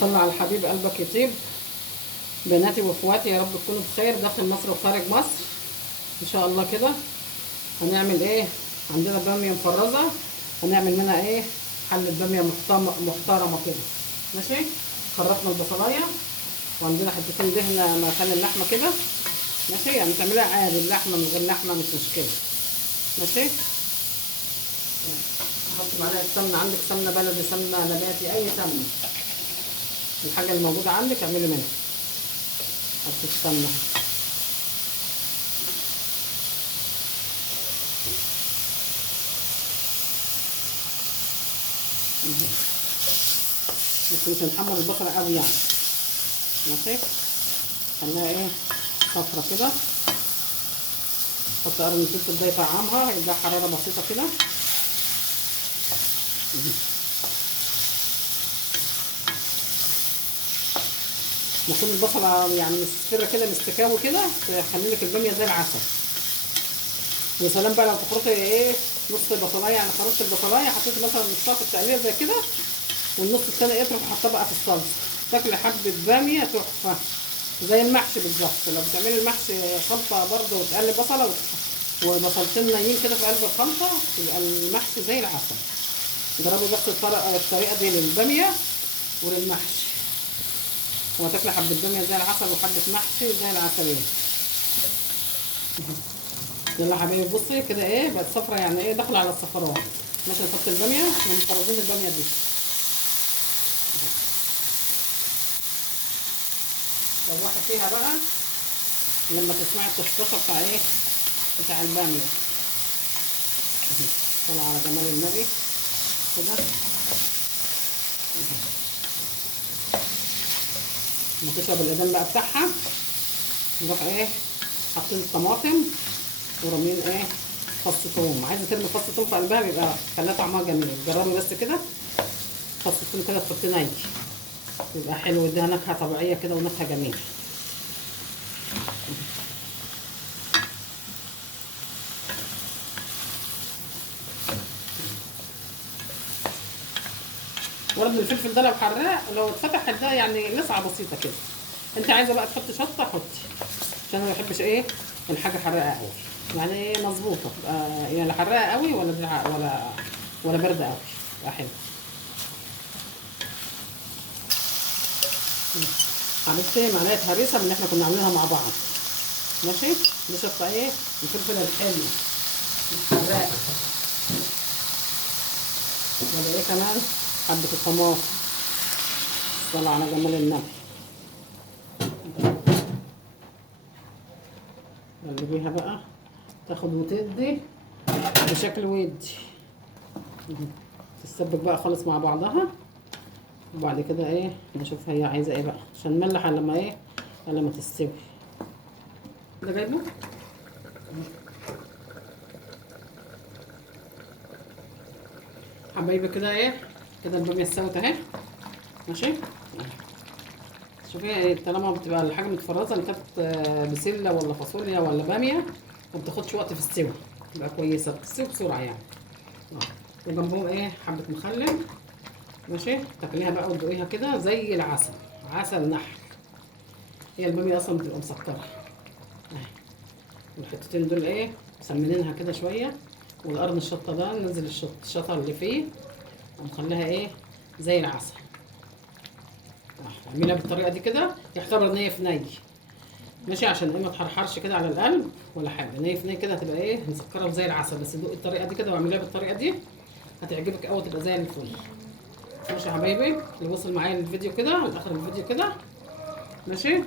صلى على الحبيب قلبك يطيب. بناتي واخواتي يا رب تكونوا بخير داخل مصر وخارج مصر ان شاء الله. كده هنعمل ايه؟ عندنا باميه مفرزه، هنعمل منها ايه؟ حله باميه محترمه كده. ماشي. خرطنا البصلايه وعندنا حتتين دهنه مكان اللحمه كده. ماشي. يعني تعملها عادي اللحمه من غير لحمه مش مشكله. ماشي. احط معلقه سمنه، عندك سمنه بلدي سمنه نباتي اي سمنه، الحاجه اللي موجوده عندك اعملي منها. حط السمنه بس مش هنحمر البصله قوي يعني. ماشي. خليها ايه صفرة كده. حط قرن الفلفل ده يطعمها، هيديها حراره بسيطه كده. نكون البصله يعني مصفره كده مستكاوي كده، تخلي لك الباميه زي العسل. ويا سلام بقى لو تخرطي ايه نص بصلايه، يعني خرطت البصلايه حطيت مثلا نصها في التقليه زي كده، والنص التاني ايه تروح حاطاه بقى في الصلصه، تاكلي حبه باميه تحفه زي المحشي بالظبط. لو بتعملي المحشي خلطه برده وتقلي بصله وبصلتين نايين كده في قلب الخلطه، يبقى المحشي زي العسل. جربي بس الطريقه دي للباميه وللمحشي، وهتاكلي حبه باميه زي العسل وحبه محشي زي العسليه. يلا حبايبي بصي كده ايه بقت صفرة، يعني ايه داخله على الصفرات. ماشي. نحط الباميه ومفرزين الباميه دي. شوحي فيها بقى لما تسمعي الطشطشه بتاع ايه بتاع الباميه. طلع على جمال النبي كده. لما تشرب الاذان بقى بتاعها نروح ايه حاطين الطماطم ورامين ايه فص ثوم. عايزه ترمي فص ثوم في قلبها بيبقى خلاها طعمها جميل. جربي بس كده فص ثوم كده تحطيه ني، يبقى حلو ويديها نكهه طبيعيه كده ونكهه جميله. ورد الفلفل ده لو حراق لو اتفتح ده يعني لسعه بسيطه كده. انت عايزه بقى تحطي شطه حطي، عشان انا ما بحبش ايه الحاجه حراقه قوي. يعني ايه مظبوطه يعني لا حراقه قوي ولا بارده قوي، تبقى حلو. حبيبتي معلقه هريسه من اللي احنا كنا عاملينها مع بعض. ماشي. دي شطه ايه الفلفل الحلو الحراق. ولا ايه كمان حبه الطماطم. صلى على جمال النبي. نقلبيها بقى تاخد وتدي بشكل ودي، تتسبك بقى خالص مع بعضها. وبعد كده ايه نشوف هي عايزه ايه بقى، عشان نملح لما ايه لما تستوي. ده جايبه حبايبي كده ايه كده الباميه استوت اهي. ماشي. شوفي ايه طالما بتبقى الحاجه متفرزه اللي كانت بسله ولا فاصوليا ولا باميه ما بتاخدش وقت في السوا، تبقى كويسه بتستوي بسرعه يعني. وجنبهم ايه حبه مخلل. ماشي. تاكليها بقى وتدوقيها كده زي العسل، عسل نحل. هي الباميه اصلا بتبقى مسكره اهي. والحتتين دول ايه مسمنينها كده شويه، والقرن الشطه ده ننزل الشطه اللي فيه ونخليها ايه زي العسل. اعملها بالطريقه دي كده يعتبر نيه في ني. ماشي. عشان ايه ما تحرحرش كده على القلب ولا حاجه، نيه في ني كده هتبقى ايه مسكره وزي العسل. بس دوقي الطريقه دي كده واعمليها بالطريقه دي هتعجبك قوي، تبقى زي الفل. ماشي يا حبايبي اللي وصل معايا الفيديو كده لاخر الفيديو كده. ماشي.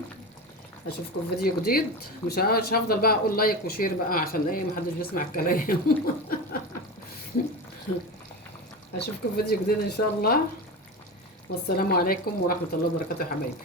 اشوفكم في فيديو جديد. مش هفضل بقى اقول لايك وشير بقى عشان ايه محدش بيسمع الكلام. اشوفكم في فيديو جديد ان شاء الله. والسلام عليكم ورحمه الله وبركاته يا حبايبي.